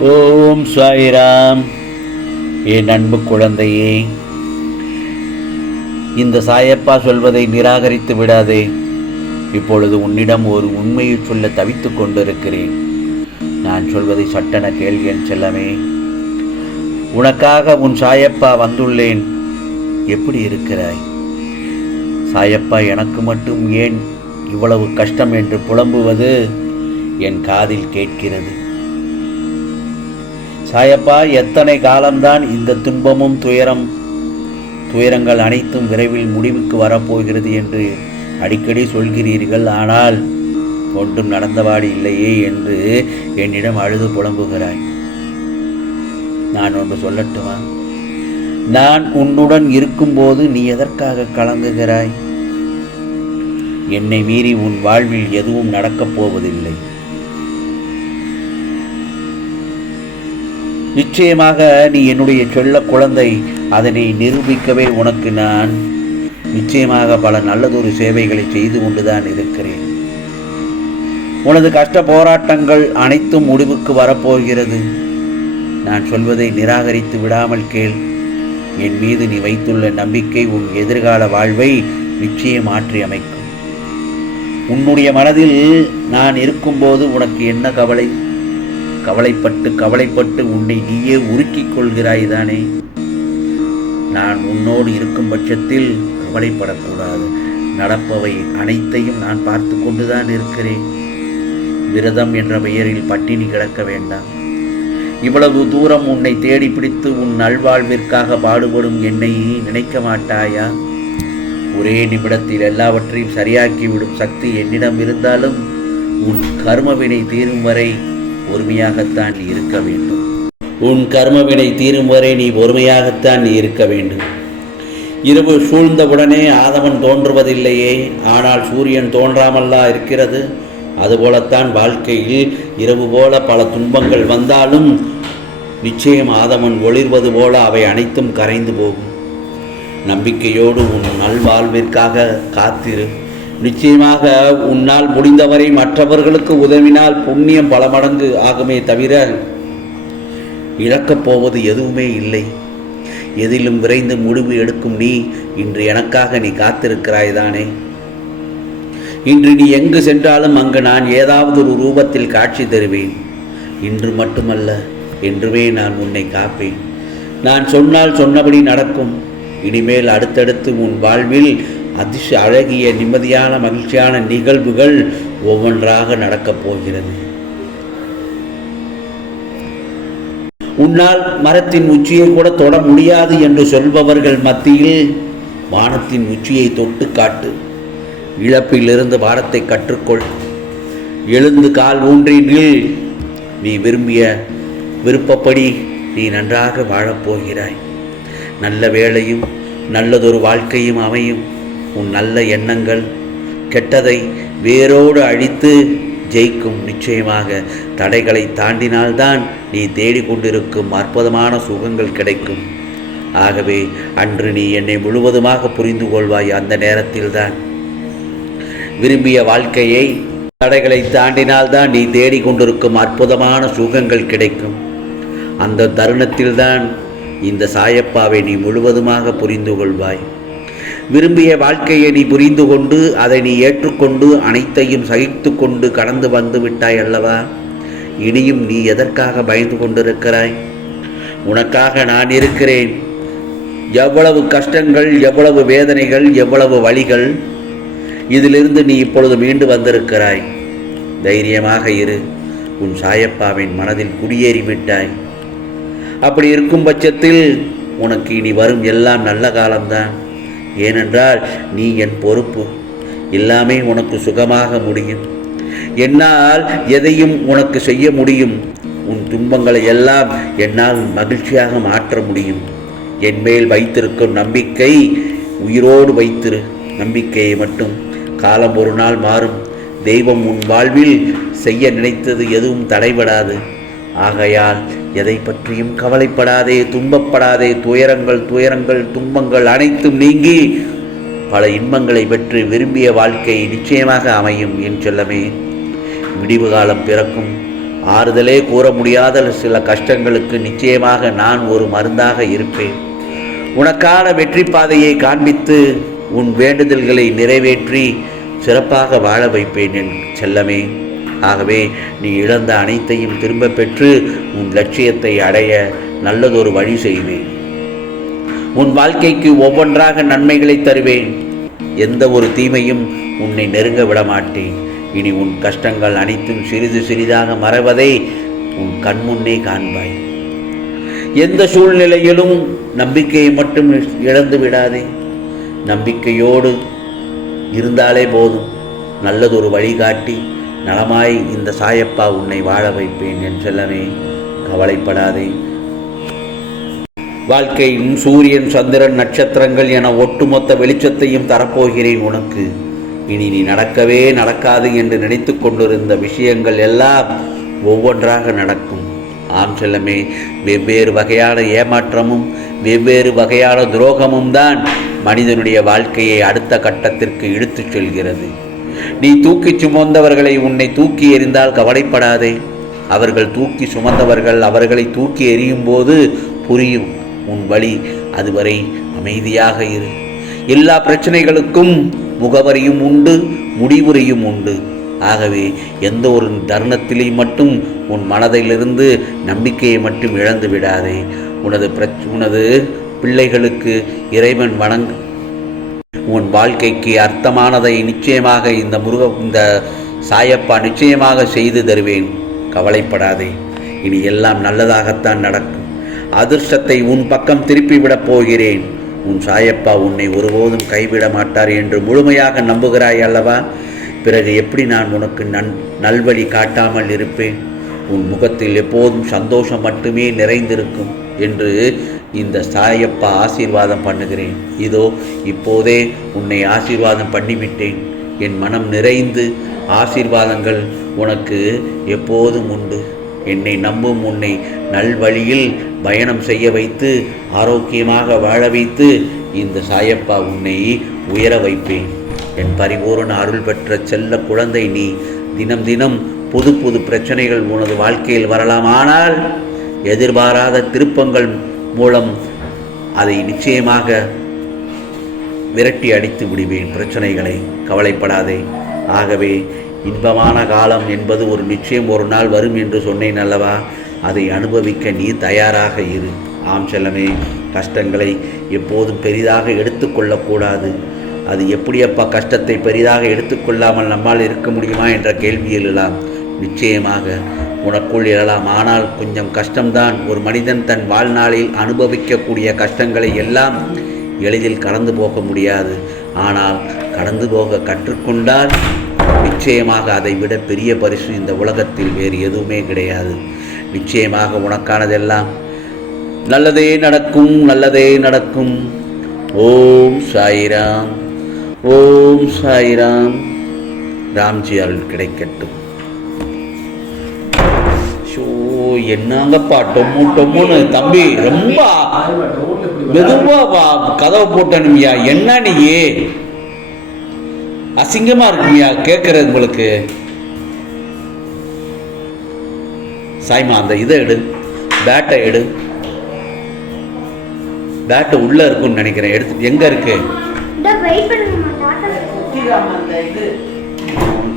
ஓம் சாய்ராம். என் அன்பு குழந்தையே இந்த சாயப்பா சொல்வதை நிராகரித்து விடாதே. இப்பொழுது உன்னிடம் ஒரு உண்மையை சொல்ல தவித்துக் கொண்டிருக்கிறேன். நான் சொல்வதை சட்டென கேள்வியன் என் செல்லமே. உனக்காக உன் சாயப்பா வந்துள்ளேன். எப்படி இருக்கிறாய்? சாயப்பா எனக்கு மட்டும் ஏன் இவ்வளவு கஷ்டம் என்று புலம்புவது என் காதில் கேட்கிறது. சாயப்பா எத்தனை காலம்தான் இந்த துன்பமும் துயரம்? துயரங்கள் அனைத்தும் விரைவில் முடிவுக்கு வரப்போகிறது என்று அடிக்கடி சொல்கிறீர்கள். ஆனால் ஒன்றும் நடந்தவாடி இல்லையே என்று என்னிடம் அழுது புலம்புகிறாய். நான் ஒன்று சொல்லட்டுமா? நான் உன்னுடன் இருக்கும்போது நீ எதற்காக கலங்குகிறாய்? என்னை மீறி உன் வாழ்வில் எதுவும் நடக்கப் போவதில்லை. நிச்சயமாக நீ என்னுடைய செல்ல குழந்தை. அதனை நிரூபிக்கவே உனக்கு நான். நிச்சயமாக பல நல்லதொரு சேவைகளை செய்து கொண்டுதான் இருக்கிறேன். உனது கஷ்ட போராட்டங்கள் அனைத்தும் முடிவுக்கு வரப்போகிறது. நான் சொல்வதை நிராகரித்து விடாமல் கேள். என் மீது நீ வைத்துள்ள நம்பிக்கை உன் எதிர்கால வாழ்வை நிச்சயம் மாற்றி அமைக்கும். உன்னுடைய மனதில் நான் இருக்கும்போது உனக்கு என்ன கவலை? கவலைப்பட்டு கவலைப்பட்டு உன்னை நீயே உருக்கிக் கொள்கிறாய் தானே? நான் உன்னோடு இருக்கும் பட்சத்தில் கவலைப்படக்கூடாது. நடப்பவை அனைத்தையும் நான் பார்த்து கொண்டுதான் இருக்கிறேன். விரதம் என்ற பெயரில் பட்டினி கிடக்க வேண்டாம். இவ்வளவு தூரம் உன்னை தேடி பிடித்து உன் நல்வாழ்விற்காக பாடுபடும் என்னை நினைக்க மாட்டாயா? ஒரே நிமிடத்தில் எல்லாவற்றையும் சரியாக்கிவிடும் சக்தி என்னிடம் இருந்தாலும் உன் கர்மவினை தீரும் வரை பொறுமையாகத்தான் நீ இருக்க வேண்டும். உன் கர்மவினை தீரும் வரை நீ பொறுமையாகத்தான் நீ இருக்க வேண்டும். இரவு சூழ்ந்தவுடனே ஆதவன் தோன்றுவதில்லையே. ஆனால் சூரியன் தோன்றாமல்லா இருக்கிறது? அதுபோலத்தான் வாழ்க்கையில் இரவு போல பல துன்பங்கள் வந்தாலும் நிச்சயம் ஆதவன் ஒளிர்வது போல அவை அனைத்தும் கரைந்து போகும். நம்பிக்கையோடு உன் நல்வாழ்விற்காக காத்திரு. நிச்சயமாக உன்னால் முடிந்தவரை மற்றவர்களுக்கு உதவினால் புண்ணியம் பல மடங்கு ஆகுமே தவிர இழக்கப் போவது எதுவுமே இல்லை. எதிலும் விரைந்து முடிவு எடுக்கும் நீ இன்று எனக்காக நீ காத்திருக்கிறாய் தானே? இன்று நீ எங்கு சென்றாலும் அங்கு நான் ஏதாவது ஒரு ரூபத்தில் காட்சி தருவேன். இன்று மட்டுமல்ல என்றுமே நான் உன்னை காப்பேன். நான் சொன்னால் சொன்னபடி நடக்கும். இனிமேல் அடுத்தடுத்து உன் வாழ்வில் அதிர்ஷ அழகிய நிம்மதியான மகிழ்ச்சியான நிகழ்வுகள் ஒவ்வொன்றாக நடக்கப் போகிறது. உன்னால் மரத்தின் உச்சியை கூட தொட முடியாது என்று சொல்பவர்கள் மத்தியில் வானத்தின் உச்சியை தொட்டு காட்டு. இழப்பிலிருந்து வாரத்தை கற்றுக்கொள். எழுந்து கால் ஊன்றி நில். நீ விரும்பிய விருப்பப்படி நீ நன்றாக வாழப்போகிறாய் நல்ல வேலையும் நல்லதொரு வாழ்க்கையும் அமையும். உன் நல்ல எண்ணங்கள் கெட்டதை வேரோடு அழித்து ஜெயிக்கும். நிச்சயமாக தடைகளை தாண்டினால்தான் நீ தேடிக்கொண்டிருக்கும் அற்புதமான சுகங்கள் கிடைக்கும். ஆகவே அன்று நீ என்னை முழுவதுமாக புரிந்து கொள்வாய் அந்த நேரத்தில்தான். விரும்பிய வாழ்க்கையை தடைகளை தாண்டினால்தான் நீ தேடிக்கொண்டிருக்கும் அற்புதமான சுகங்கள் கிடைக்கும். அந்த தருணத்தில்தான் இந்த சாயப்பாவை நீ முழுவதுமாக புரிந்து கொள்வாய். விரும்பிய வாழ்க்கையை நீ புரிந்து கொண்டு அதை நீ ஏற்றுக்கொண்டு அனைத்தையும் சகித்து கொண்டு கடந்து வந்து விட்டாய் அல்லவா? இனியும் நீ எதற்காக பயந்து கொண்டிருக்கிறாய்? உனக்காக நான் இருக்கிறேன். எவ்வளவு கஷ்டங்கள் எவ்வளவு வேதனைகள் எவ்வளவு வழிகள் இதிலிருந்து நீ இப்பொழுது மீண்டு வந்திருக்கிறாய். தைரியமாக இரு. உன் சாயப்பாவின் மனதில் குடியேறிவிட்டாய் அப்படி இருக்கும் பட்சத்தில் உனக்கு இனி வரும் எல்லாம் நல்ல காலம்தான். ஏனென்றால் நீ என் பொறுப்பு. எல்லாமே உனக்கு சுகமாக முடியும். என்னால் எதையும் உனக்கு செய்ய முடியும். உன் துன்பங்களை எல்லாம் என்னால் மகிழ்ச்சியாக மாற்ற முடியும். என் மேல் வைத்திருக்கும் நம்பிக்கை உயிரோடு வைத்திரு. நம்பிக்கையை மட்டும் காலம் ஒரு நாள் மாறும். தெய்வம் உன் வாழ்வில் செய்ய நினைத்தது எதுவும் தடைபடாது. ஆகையால் எதை பற்றியும் கவலைப்படாதே துன்பப்படாதே. துயரங்கள் துயரங்கள் துன்பங்கள் அனைத்தும் நீங்கி பல இன்பங்களை பெற்று விரும்பிய வாழ்க்கை நிச்சயமாக அமையும் என் செல்லமே. விடிவு காலம் பிறக்கும். ஆறுதலே கூற முடியாத சில கஷ்டங்களுக்கு நிச்சயமாக நான் ஒரு மருந்தாக இருப்பேன். உனக்கான வெற்றி பாதையை காண்பித்து உன் வேண்டுதல்களை நிறைவேற்றி சிறப்பாக வாழ வைப்பேன் என் செல்லமே. ஆகவே நீ இழந்த அனைத்தையும் திரும்ப பெற்று உன் லட்சியத்தை அடைய நல்லதொரு வழி செய்வேன். உன் வாழ்க்கைக்கு ஒவ்வொன்றாக நன்மைகளை தருவேன். எந்த ஒரு தீமையும் உன்னை நெருங்க விடமாட்டேன். இனி உன் கஷ்டங்கள் அனைத்தும் சிறிது சிறிதாக மறைவதை உன் கண்முன்னே காண்பாய். எந்த சூழ்நிலையிலும் நம்பிக்கையை மட்டும் இழந்து விடாதே. நம்பிக்கையோடு இருந்தாலே போதும். நல்லதொரு வழிகாட்டி நலமாய் இந்த சாயப்பா உன்னை வாழ வைப்பேன் என் செல்லமே கவலைப்படாதே. வாழ்க்கையின் சூரியன் சந்திரன் நட்சத்திரங்கள் என ஒட்டுமொத்த வெளிச்சத்தையும் தரப்போகிறேன் உனக்கு. இனி நீ நடக்கவே நடக்காது என்று நினைத்து கொண்டிருந்த விஷயங்கள் எல்லாம் ஒவ்வொன்றாக நடக்கும். ஆம் செல்லமே வெவ்வேறு வகையான ஏமாற்றமும் வெவ்வேறு வகையான துரோகமும் தான் மனிதனுடைய வாழ்க்கையை அடுத்த கட்டத்திற்கு இழுத்துச் செல்கிறது. நீ தூக்கிச் சுமந்தவர்களை உன்னை தூக்கி எறிந்தால் கவலைப்படாதே. அவர்கள் தூக்கி சுமந்தவர்கள் அவர்களை தூக்கி எறியும் போது புரியும் உன் வழி அதுவரை அமைதியாக இரு. எல்லா பிரச்சனைகளுக்கும் முகவரியும் உண்டு முடிவுரையும் உண்டு. ஆகவே எந்த ஒரு தருணத்திலே மட்டும் உன் மனதிலிருந்து நம்பிக்கையை மட்டும் இழந்து விடாதே. உனது பிரச் உனது பிள்ளைகளுக்கு இறைவன் வணங் உன் வாழ்க்கைக்கு அர்த்தமானதை நிச்சயமாக இந்த முருக இந்த சாயப்பா நிச்சயமாக செய்து தருவேன். கவலைப்படாதே. இனி எல்லாம் நல்லதாகத்தான் நடக்கும். அதிர்ஷ்டத்தை உன் பக்கம் திருப்பிவிடப் போகிறேன். உன் சாயப்பா உன்னை ஒருபோதும் கைவிட மாட்டார் என்று முழுமையாக நம்புகிறாய் அல்லவா? பிறகு எப்படி நான் உனக்கு நன் நல்வழி காட்டாமல் இருப்பேன்? உன் முகத்தில் எப்போதும் சந்தோஷம் மட்டுமே நிறைந்திருக்கும் என்று இந்த சாயப்பா ஆசீர்வாதம் பண்ணுகிறேன். இதோ இப்போதே உன்னை ஆசீர்வாதம் பண்ணிவிட்டேன். என் மனம் நிறைந்து ஆசீர்வாதங்கள் உனக்கு எப்போதும் உண்டு. என்னை நம்பும் உன்னை நல்வழியில் பயணம் செய்ய வைத்து ஆரோக்கியமாக வாழ வைத்து இந்த சாயப்பா உன்னை உயர வைப்பேன். என் பரிபூரண அருள் பெற்ற செல்ல குழந்தை நீ தினம் தினம் புது புது பிரச்சனைகள் உனது வாழ்க்கையில் வரலாம். ஆனால் எதிர்பாராத திருப்பங்கள் மூலம் அதை நிச்சயமாக விரட்டி அடித்து விடுவேன். பிரச்சனைகளை கவலைப்படாதே. ஆகவே இன்பமான காலம் என்பது ஒரு நிச்சயம் ஒரு நாள் வரும் என்று சொன்னேன் அல்லவா? அதை அனுபவிக்க நீ தயாராக இரு. ஆம் செல்லமே கஷ்டங்களை எப்போதும் பெரிதாக எடுத்துக்கொள்ளக்கூடாது அது எப்படியப்பா கஷ்டத்தை பெரிதாக எடுத்துக்கொள்ளாமல் நம்மால் இருக்க முடியுமா என்ற கேள்வி எழலாம். நிச்சயமாக உனக்குள் எழலாம். ஆனால் கொஞ்சம் கஷ்டம்தான். ஒரு மனிதன் தன் வாழ்நாளில் அனுபவிக்கக்கூடிய கஷ்டங்களை எல்லாம் எளிதில் கடந்து போக முடியாது. ஆனால் கடந்து போக கற்றுக்கொண்டால் நிச்சயமாக அதை விட பெரிய பரிசு இந்த உலகத்தில் வேறு எதுவுமே கிடையாது. நிச்சயமாக உனக்கானதெல்லாம் நல்லதே நடக்கும் நல்லதே நடக்கும். ஓம் சாய்ராம். ஓம் சாய்ராம். ராம்ஜி அருள் கிடைக்கட்டும். என்னங்கப்பா டொம்மு டொம்முன்னு. தம்பி ரொம்ப மெதுவா கதவை போட்டனுமியா என்ன நீ? அசிங்கமா இருக்குமியா கேட்கறது உங்களுக்கு. சாய்மா அந்த இதை எடு. பேட்டை எடு. பேட்டை உள்ள இருக்கும்னு நினைக்கிறேன். எடுத்து எங்க இருக்கு?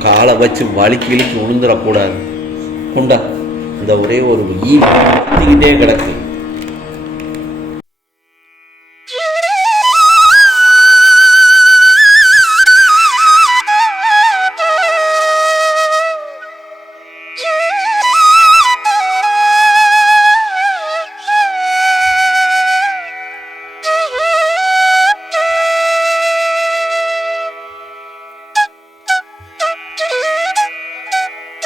காலை வச்சு வலிக்கு இழுக்கி விழுந்துடக்கூடாது குண்டா. இந்த ஒரே ஒரு ஈ கிடக்கு.